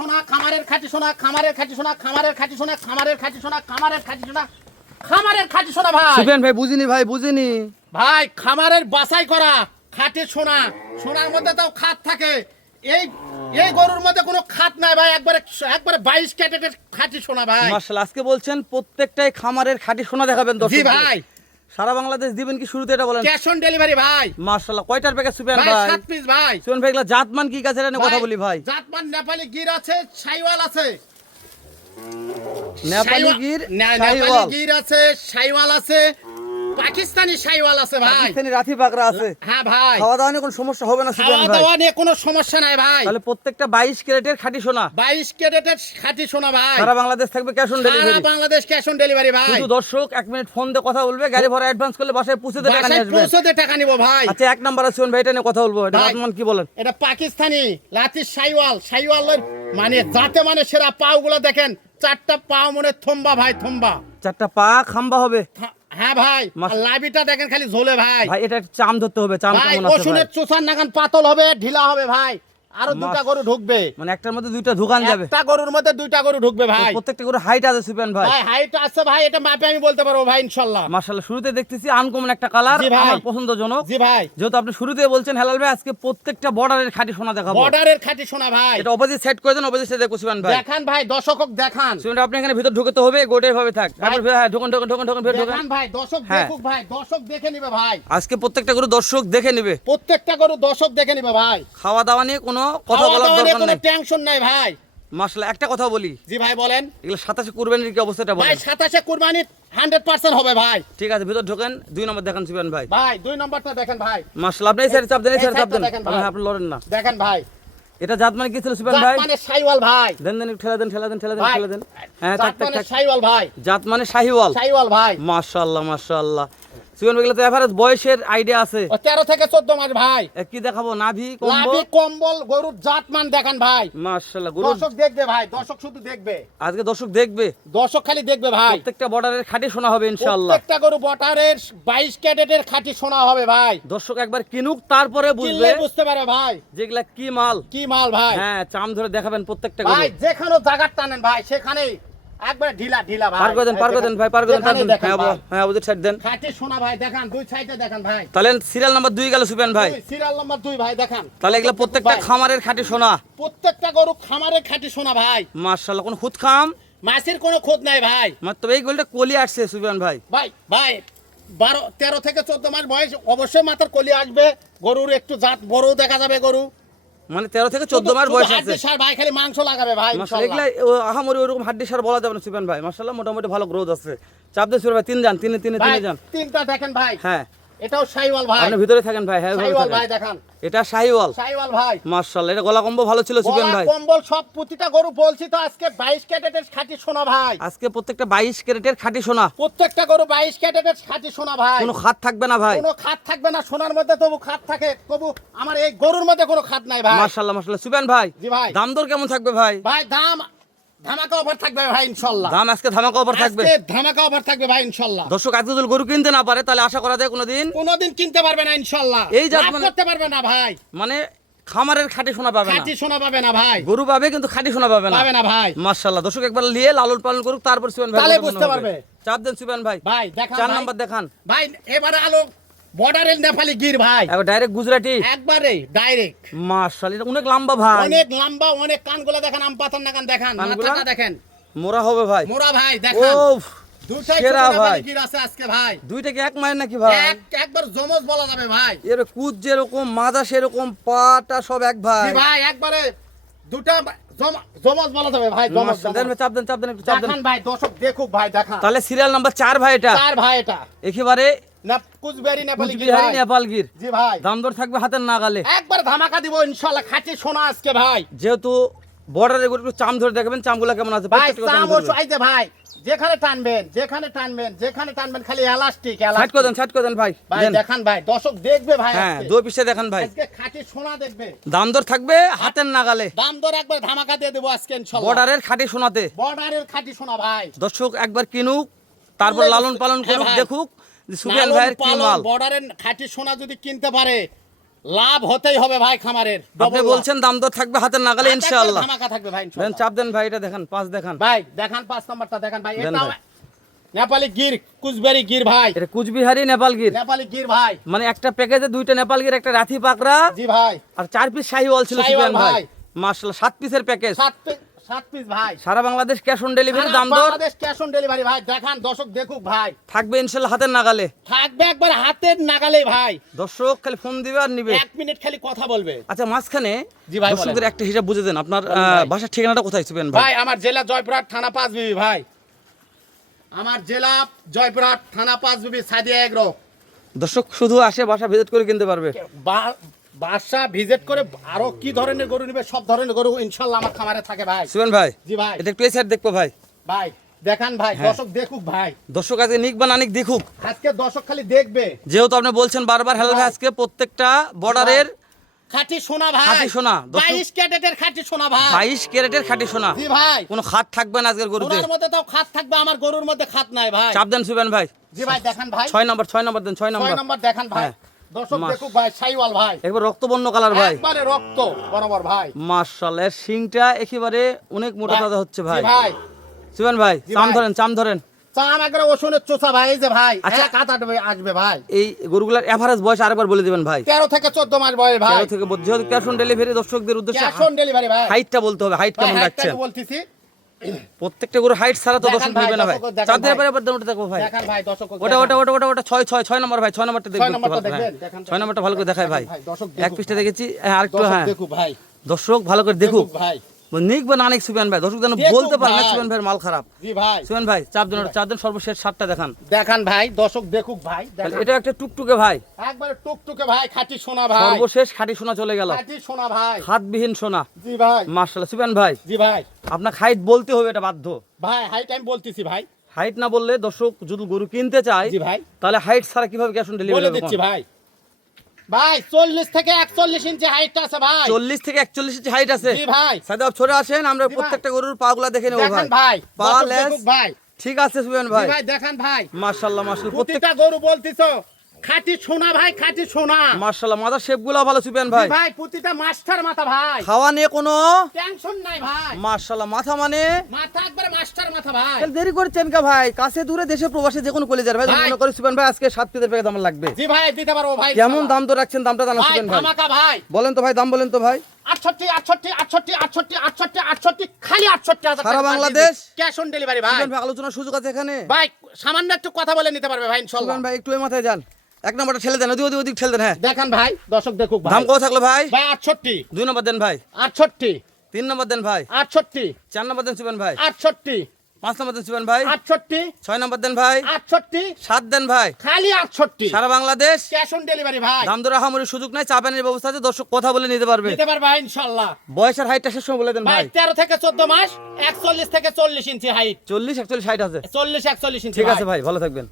সোনা, খামারের খাঁটি সোনা, খামারের খাঁটি সোনা, খামারের খাঁটি সোনা, খামারের খাঁটি সোনা, খামারের খাঁটি সোনা, খামারের খাঁটি সোনা ভাই। সুফিয়ান ভাই বুঝিনি ভাই, বুঝিনি। ভাই খামারের বাছাই করা খাঁটি সোনা, সোনার মধ্যে তাও খাত থাকে। এই এই গরুর মধ্যে কোনো খাত নাই ভাই, একবারে 22 ক্যারেটের খাঁটি সোনা ভাই। মাশাআল্লাহ, আজকে বলছেন প্রত্যেকটাই খামারের খাঁটি সোনা দেখাবেন জি দর্শক ভাই, সারা বাংলাদেশ দিবেন কি শুরুতে এটা বলেন? ক্যাশ অন ডেলিভারি ভাই। মাশাআল্লাহ, কয়টার প্যাকেজ সুফিয়ান ভাই ভাই? 7 পিস ভাই। সুফিয়ান ভাই এগুলা জাতমান কি কাছে এটা নিয়ে কথা বলি ভাই। জাতমান নেপালি গির আছে, শাইওয়াল আছে। নেপালি গির, নেপালি শাহিওয়াল, গির আছে, শাইওয়াল আছে, পাকিস্তানি শাইওয়াল আছে ভাই। পাকিস্তানি রাথি বাগরা আছে। হ্যাঁ ভাই, খাওয়া দাওয়া নিয়ে কোনো সমস্যা হবে না সুফিয়ান খাওয়া ভাই? দাওয়া নিয়ে কোনো সমস্যা নাই ভাই। তাহলে প্রত্যেকটা 22 ক্যারেটের খাঁটি সোনা 22 ক্যারেটের খাঁটি সোনা ভাই। সারা বাংলাদেশ থাকবে ক্যাশ অন সারা delivery. Bangladesh cash on delivery ভাই। শুধু দর্শক 1 মিনিট ফোন দিয়ে কথা বলবে, গাড়ি ভাড়া অ্যাডভান্স করলে বাসায় পৌঁছে দিয়ে টাকা নিয়ে বাসায় আসবে। পৌঁছে দিয়ে টাকা নিব ভাই। আচ্ছা, 1 নাম্বার আছে সুফিয়ান ভাই, এটা নিয়ে কথা বলবো। এটা ভাই, জাতমান কি বলেন? এটা পাকিস্তানি লাতি শাইওয়াল, শাইওয়ালের মানে জাতে মানে সেরা পাওগুলো দেখেন, 4টা পাও মনে থম্বা ভাই, থম্বা। 4টা পা খাম্বা হবে হ্যাঁ ভাই, আর লাবিটা দেখেন খালি ঝোলে ভাই। ভাই। এটা একটা চাম ধরতে হবে, চাম ভাই কেমন আছে ভাই? রসুনের চোষার নাগান পাতল হবে, ঢিলা হবে ভাই। আরো 2টা গরু ঢুকবে, মানে একটার মধ্যে 2টা দোকান যাবে। একটা গরুর মধ্যে 2টা গরু ঢুকবে ভাই। প্রত্যেকটা করে হাইট আছে সুফিয়ান ভাই। ভাই হাইট আছে ভাই, এটা মাপে আমি বলতে পারবো ভাই ইনশাআল্লাহ। মাশাআল্লাহ, শুরুতে দেখতেছি আনকমন একটা কালার, জি ভাই। আমার পছন্দজনক। জি ভাই, যেহেতু আপনি শুরুতে বলছেন হেলাল ভাই আজকে প্রত্যেকটা বর্ডারের খাঁটি সোনা দেখাবো। বর্ডারের খাঁটি সোনা ভাই। এটা অপোজিট সাইড করে দেন, অপোজিট সাইডে দেখো সুফিয়ান ভাই। দেখান ভাই, দর্শক দেখান। সুফিয়ান ভাই, আপনি এখানে ভিতর ঢুকতে হবে, গোটের ভাবে থাক। তারপর হ্যাঁ, ঢোকন ঢোকন ঢোকন ঢোকন ভিতর ঢোকন। দেখান ভাই, দর্শক হ্যাঁ। দেখুক ভাই, দর্শক দেখে নিবে ভাই। আজকে প্রত্যেকটা গরু দর্শক দেখে নেবে। প্রত্যেকটা গরু দর্শক দেখে নিবে ভাই। খাওয়া দাওয়া নিয়ে কোনো কথা খাওয়া বলার দাওয়া নিয়ে দরকার কোনো নেই। টেনশন নাই ভাই। মাশাআল্লাহ, একটা কথা বলি, জি ভাই বলেন। এগুলো 27 কুরবানির কি অবস্থাটা ভাই বলেন? 27 কুরবানি 100% হবে ভাই। ঠিক আছে, ভিতর ঢোকেন। 2 নম্বর দেখান সুফিয়ান ভাই। ভাই 2 নম্বরটা দেখেন ভাই। মাশাআল্লাহ, আপনি এই সাইডে চাপ দেন, এই সাইডে চাপ দেন। দেখেন ভাই। আপনি লড়েন না। দেখেন ভাই, এটা জাত মানে কি ছিল সুফিয়ান ভাই? জাত মানে শাইওয়াল ভাই। দেন দেন, একটু ঠেলা দেন, ঠেলা দেন, ঠেলা দেন, ভাই, ঠেলা দেন। হ্যাঁ, জাত টাক টাক মানে টাক। শাইওয়াল ভাই। জাত মানে শাহিওয়াল। শাইওয়াল ভাই। মাশাআল্লাহ, মাশাআল্লাহ। সুফিয়ান ভাই, এগুলো তো এভারেজ বয়সের আইডিয়া আছে। ও 13 থেকে 14 মাস ভাই। কি দেখাবো? নাভি, কম্বল। লাভি কম্বল গরুর জাত মান দেখেন ভাই। মাশাআল্লাহ, গরু দর্শক দেখবে ভাই, দর্শক শুধু দেখবে। আজকে দর্শক দেখবে। দর্শক খালি দেখবে ভাই। প্রত্যেকটা বর্ডারের খাঁটি সোনা হবে ইনশাআল্লাহ। প্রত্যেকটা গরু বটারের 22 ক্যারেটের খাঁটি সোনা হবে ভাই। দর্শক একবার কিনুক, তারপরে বুঝবে কিনলে বুঝতে পারে ভাই যেগুলা কি মাল। কি মাল ভাই। হ্যাঁ, চাম ধরে দেখাবেন প্রত্যেকটা ভাই গরু। যেখানে জায়গা টানেন ভাই, সেখানেই একবারে ঢিলা ঢিলা ভাই। পার করে দেন, পার করে দেন ভাই, পার করে দেন, পার করে দেন। দেখেন হ্যাঁ, ভাই। হ্যাঁ, অপোজিট সাইড দেন। খাঁটি সোনা ভাই দেখান, দুই সাইডে দেখান ভাই। তাহলে সিরিয়াল নাম্বার 2 গেল সুফিয়ান ভাই। সিরিয়াল নাম্বার 2 ভাই দেখান। তাহলে এগুলা প্রত্যেকটা ভাই, খামারের খাঁটি সোনা। প্রত্যেকটা গরু খামারের খাঁটি সোনা ভাই। মাশাআল্লাহ, কোন খুদ খাম মাছের কোনো খোঁজ নাই ভাই। তবে এই গোলটা কলি আসছে সুফিয়ান ভাই। ভাই ভাই 13 থেকে 14 মাস বয়স, অবশ্যই মাথার কলি আসবে। গরুর একটু জাত বড় দেখা যাবে গরু। মানে 13 থেকে 14 মাস বয়স আছে। সার ভাই খালি মাংস লাগাবে ভাই মাশাআল্লাহ, ইনশাআল্লাহ। এগুলা আহামরি ওরকম হাড্ডি সার বলা যাবে না সুফিয়ান ভাই। মাশাআল্লাহ, মোটামুটি ভালো গ্রোথ আছে। চাপ দিয়ে সুফিয়ান ভাই, 3 যান, 3 ভাই যান। 3টা দেখেন ভাই। হ্যাঁ, এটাও শাইওয়াল ভাই। আপনি ভিতরে থাকেন ভাই। হ্যাঁ, ভিতরে শাইওয়াল ভাই থাকেন। দেখান। এটা শাহিওয়াল। শাইওয়াল ভাই। মাশাআল্লাহ, এটা গলা কম্বো ভালো ছিল সুফিয়ান গলা ভাই। কম্বল সব প্রতিটা গরু বলছি তো, আজকে 22 ক্যারেটের খাঁটি সোনা ভাই। আজকে প্রত্যেকটা 22 ক্যারেটের খাঁটি সোনা। প্রত্যেকটা গরু 22 ক্যারেটের খাঁটি সোনা ভাই। কোনো খাত থাকবে না ভাই। কোনো খাত থাকবে না, সোনার মধ্যে তবু খাত থাকে, তবু আমার এই গরুর মধ্যে কোনো খাত নাই ভাই। মাশাআল্লাহ, মাশাআল্লাহ। সুফিয়ান ভাই, জি ভাই। দাম দর কেমন থাকবে ভাই? ভাই দাম ধামাকা অফার থাকবে ভাই ইনশাআল্লাহ। দাম আজকে ধামাকা অফার থাকবে। আজকে ধামাকা অফার থাকবে ভাই ইনশাআল্লাহ। দর্শক আজকে যদি গরু কিনতে না পারে তাহলে আশা করা যায় কোনোদিন কোনোদিন কিনতে পারবে না ইনশাআল্লাহ। এই জাত লাভ মানে- করতে পারবে না ভাই। মানে খামারের খাঁটি সোনা পাবে না। খাঁটি সোনা পাবে না ভাই। গরু পাবে কিন্তু খাঁটি সোনা পাবে না। পাবে না ভাই। মাশাআল্লাহ, দর্শক একবার নিয়ে লালন পালন করুক, তারপর সুফিয়ান ভাই তাহলে কথা বুঝতে মনে হবে। পারবে। চাপ দেন সুফিয়ান ভাই। ভাই দেখান 4 ভাই। নাম্বার দেখান। ভাই এবারে আলো বর্ডারের নেপালি গির ভাই। একবার ডাইরেক্ট গুজরাটি। একবারে ডাইরেক্ট। মাশাআল্লাহ, এটা অনেক লম্বা ভাই। অনেক লম্বা, অনেক কানগুলো দেখেন, আম পাতার নাকান দেখেন, কানগুলা? মাথাটা দেখেন। মোরা হবে ভাই। মোরা ভাই দেখেন। ওফ, দুটাই সেরা ছোট ভাই। নেপালি গির আছে আজকে ভাই। দুইটা কি এক মায়ের নাকি ভাই? একবার জমজ বলা যাবে ভাই। এর কুদ যেরকম, মাজা সেরকম, পাটা সব এক ভাই। জি ভাই একবারে দুটা জমজ বলা যাবে ভাই, জমজ। মাশাআল্লাহ, দেন ভাই, চাপ দেন, চাপ দেন, একটু চাপ দেন। দেখান ভাই, দর্শক দেখুক ভাই দেখান। তাহলে সিরিয়াল নাম্বার 4 ভাই এটা। 4 ভাই এটা। একেবারে না কুচবিহারি নেপালি গির কুচবিহারি ভাই। নেপাল গির। জি ভাই। দাম দর থাকবে হাতের নাগালে। একবার ধামাকা দিব ইনশাআল্লাহ, খাঁটি সোনা আজকে ভাই। যেহেতু বর্ডারে একটু চাম ধরে দেখবেন চামগুলা কেমন আছে। ভাই প্রত্যেকটা চাম চাম ও ধরবেন। চাইতে ভাই, যেখানে টানবেন, যেখানে টানবেন, যেখানে টানবেন খালি এলাস্টিক সাইড করে দেন, সাইড করে দেন ভাই। ভাই দেন। দেখান ভাই, দর্শক দেখবে ভাই হ্যাঁ, আজকে। 2 পিসে দেখান ভাই। আজকে খাঁটি সোনা দেখবে। দাম দর থাকবে হাতের নাগালে। দাম দর একবার ধামাকা দিয়ে দেবো আজকে ইনশাআল্লাহ। বর্ডারের খাঁটি সোনাতে। বর্ডারের খাঁটি সোনা ভাই। দর্শক একবার কিনুক, তারপর লালন পালন হ্যাঁ করুক, ভাই। দেখুক যে সুফিয়ান ভাইয়ের কি মাল। বর্ডারের খাঁটি সোনা যদি কিনতে পারে, লাভ হতেই হবে ভাই খামারের। আপনি double বলছেন দাম দর থাকবে হাতের নাগালে লাভ। ইনশাআল্লাহ। ধামাকা থাকবে ভাই দেন ইনশাআল্লাহ। চাপ দেন ভাই, এটা দেখান, 5 দেখান ভাই দেখান 5 নাম্বারটা দেখান ভাই। দেন এটাও ভাই। নেপালি গির, কুচবেরি গির ভাই, এটা কুচবিহারি নেপাল গির, নেপালি গির ভাই। মানে একটা প্যাকেজে 2টা নেপাল গির, একটা রাথি পাকড়া জি ভাই, আর 4 পিস শাহিওয়াল ছিল শাহিওয়াল সুফিয়ান ভাই। ভাই। মাশাআল্লাহ 7 পিসের প্যাকেজ, 7 পিস ভাই। সারা বাংলাদেশ ক্যাশ অন ডেলিভারি, সারা দাম দর বাংলাদেশ ক্যাশ অন ডেলিভারি ভাই। দেখান দর্শক দেখুক ভাই, থাকবে ইনশাআল্লাহ হাতের নাগালে। থাকবে একবার হাতের নাগালে ভাই। দর্শক খালি ফোন দিবে আর নিবে। 1 মিনিট খালি কথা বলবে। আচ্ছা মাঝখানে জি ভাই, দর্শকদের একটা হিসাব বুঝে দেন, আপনার ভাই। বাসার ঠিকানাটা কোথায় সুফিয়ান ভাই? ভাই আমার জেলা জয়পুরহাট, থানা 5 বিবি ভাই। আমার জেলা জয়পুরহাট, থানা 5 বিবি, সাদিয়া এগ্রো। দর্শক শুধু আসে বাসা ভিজিট করে কিনতে পারবে। বাসা ভিজিট করে আরো কি ধরনের গরু নিবে, সব ধরনের গরু ইনশাআল্লাহ আমার খামারে থাকে ভাই। সুফিয়ান ভাই জি ভাই, এটা একটু এই সাইড দেখবো ভাই। ভাই দেখান ভাই, হ্যাঁ। দর্শক দেখুক ভাই। দর্শক আজকে নিক বা নানিক দেখুক, আজকে দর্শক খালি দেখবে। যেহেতু আপনি বলছেন বারবার হেলাল ভাই, আজকে প্রত্যেকটা বর্ডারের খাঁটি সোনা ভাই, খাঁটি সোনা। 22 ক্যারেটের খাঁটি সোনা ভাই। 22 ক্যারেটের খাঁটি সোনা, জি ভাই, কোনো খাট থাকবে না আজকের গরুতে। সোনার মধ্যে তাও খাত থাকবে, আমার গরুর মধ্যে খাত নাই ভাই। চাপ দেন সুফিয়ান ভাই। জি ভাই দেখান ভাই, 6 নম্বর দেন, 6 6 নম্বর। নম্বর দেখান ভাই। হ্যাঁ। দর্শক মাস। দেখুক ভাই, শাইওয়াল ভাই, একবার রক্তবর্ণ কালার ভাই, একবারে রক্ত বরাবর ভাই। মাশাআল্লাহ এর শিংটা একেবারে অনেক মোটা তাজা হচ্ছে ভাই। জি ভাই, সুফিয়ান ভাই জি চাম ভাই। ধরেন, চাম ধরেন। চাম একবারে ওষুধের চোষা ভাই। এই যে ভাই, আচ্ছা। এক হাত আসবে ভাই। এই গরুগুলার এভারেজ বয়স আরেকবার বলে দিবেন ভাই। 13 থেকে 14 মাস বয়স ভাই। 13 থেকে যেহেতু ক্যাশ অন ডেলিভারি দর্শকদের উদ্দেশ্যে ক্যাশ অন ডেলিভারি ভাই। হাইটটা বলতে হবে, হাইট ভাই, কেমন হাইটটা রাখছেন? আমি বলতেছি। প্রত্যেকটা গরু হাইট ছাড়া তো দেখান দর্শক ভাই, নেবে না ভাই। দর্শক দেখান চাঁদের ভাই। পরে এবার ওটা দেখবো ভাই। দেখান ভাই দর্শক। ওটা 6 নম্বর ভাই, 6 নম্বরটা দেখবো 6 একটু নম্বরটা ভালো করে। দেখবেন, দেখান। 6 নম্বরটা ভালো করে দেখায় ভাই। দর্শক এক দেখুক পিসটা ভাই। দেখেছি, হ্যাঁ আরেকটু, দর্শক হ্যাঁ দেখুক ভাই, দর্শক ভালো করে দেখুক। ভাই। নিক বা নানিক সুফিয়ান ভাই, দর্শক যেন দেখুক বলতে পারে না ভাই। সুফিয়ান ভাইয়ের মাল খারাপ। জি ভাই, সুফিয়ান ভাই চাপ দেন সর্বশেষ 7টা দেখান। দেখান ভাই, দর্শক দেখুক ভাই। দেখান। এটা একটা টুকটুকে ভাই, একবারে টুকটুকে ভাই, খাঁটি সোনা ভাই, সর্বশেষ খাঁটি সোনা চলে গেল, খাঁটি সোনা ভাই। হাতবিহীন সোনা। জি ভাই, মাশাআল্লাহ সুফিয়ান ভাই জি ভাই, আপনার হাইট বলতে হবে, এটা বাধ্য। ভাই হাইট আমি বলতেছি ভাই। হাইট না বললে দর্শক যদি গরু কিনতে চায়, জি ভাই, তাহলে হাইট ছাড়া কিভাবে ক্যাশ অন বলে ডেলিভারি দিচ্ছি ভাই। ভাই 40 থেকে 41 ইঞ্চি হাইট আছে ভাই। 40 থেকে 41 ইঞ্চি হাইট আছে। জি ভাই, সাদাব ছোট আসেন, আমরা জি ভাই। প্রত্যেকটা গরুর পাগুলা দেখে নেব দেখান ভাই। ভাই, পা, দর্শক লেজ। দেখুক ভাই। ঠিক আছে সুফিয়ান জি ভাই, ভাই দেখান ভাই, মাশাআল্লাহ প্রত্যেক প্রতিটা গরু বলতিছো খাঁটি সোনা ভাই, খাঁটি সোনা। মাশাআল্লাহ মাথার শেপগুলো ভালো সুফিয়ান জি ভাই। ভাই, প্রতিটা মাস্টার মাথা ভাই, খাওয়া নিয়ে কোনো টেনশন নাই ভাই। মাশাআল্লাহ মাথা মানে মাথা একবারে মাস্টার মাথা ভাই। তাহলে দেরি করছেন কা ভাই, কাছে দূরে দেশে প্রবাসে যে কোনো কলেজের ভাই, ভাই। মনে করে সুফিয়ান ভাই আজকে 7 পিসের প্যাকেট আমার লাগবে। জি ভাই দিতে পারবো ভাই। কেমন দাম তো রাখছেন, দামটা জানা ভাই সুফিয়ান ভাই ধামাকা ভাই। বলেন তো ভাই, দাম বলেন তো ভাই। 68 খালি 68,000 সারা বাংলাদেশ? ক্যাশ অন ডেলিভারি ভাই। সুফিয়ান ভাই আলোচনার সুযোগ আছে এখানে? ভাই সামান্য একটু কথা বলে নিতে পারবে ভাই ইনশাআল্লাহ। সুফিয়ান ভাই একটু এই মাথায় যান, 1 নম্বরটা ঠেলে দেন, ওদিক ঠেলে দেন। হ্যাঁ দেখান ভাই, দর্শক দেখুক ভাই। দাম কত থাকলো ভাই? ভাই 68, 2 নম্বর দেন ভাই, 68, 3 নম্বর দেন ভাই, 68, 4 নম্বর দেন সুফিয়ান ভাই, 68, 5 নম্বর দেন সুফিয়ান ভাই, 68, 6 নম্বর দেন ভাই, 68, 7 দেন ভাই। খালি 68 সারা বাংলাদেশ ক্যাশ অন ডেলিভারি ভাই। দাম দর হামুরের সুযোগ নাই, চা পানির ব্যবস্থা আছে, দর্শক কথা বলে নিতে পারবে। নিতে পারবে ভাই ইনশাআল্লাহ। বয়সের হাইটটা শেষ সময় বলে দেন ভাই ভাই। 13 থেকে 14 মাস, 41 থেকে 40 ইঞ্চি হাইট। 40 41 60 আছে। 40 41 ইঞ্চি ঠিক আছে ভাই, ভালো থাকবেন।